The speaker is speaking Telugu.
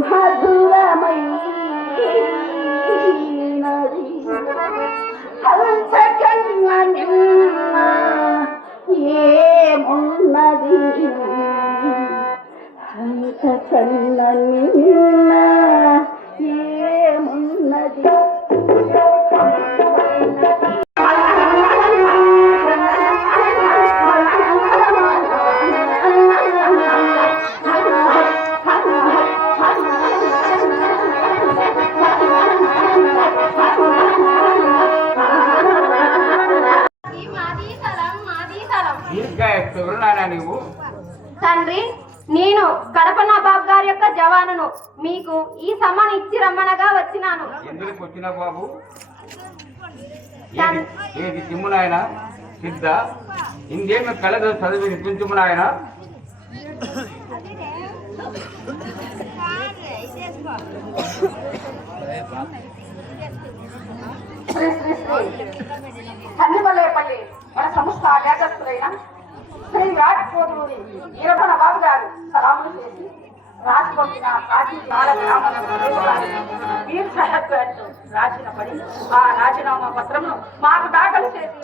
మధురమైనది హంసకన్న నిన్న ఏమున్నది హంసకన్న నిన్న ఏమున్నది తండ్రి, నేను కడప నవాబ్ గారి యొక్క జవానును. మీకు ఈ సమ్మని ఇచ్చి రమ్మనగా వచ్చినాను. ఎందుకు వచ్చినా బాబు? ఏది తిమ్ము నాయన సిద్ధ ఇంకేమి కలదు చదివి వినిపించుము నాయన. హన్నిమలేపల్లి మన సంస్థ నేతస్తులైన శ్రీ రాజ్కోటూరి ఈరభన బాబు గారు సలాములు చేసి రాజ్కోటిన కాశీనాల వీర్ సాహెబ్ గారితో రాసిన పడి ఆ రాజీనామా పత్రంను మాకు దాఖలు చేసి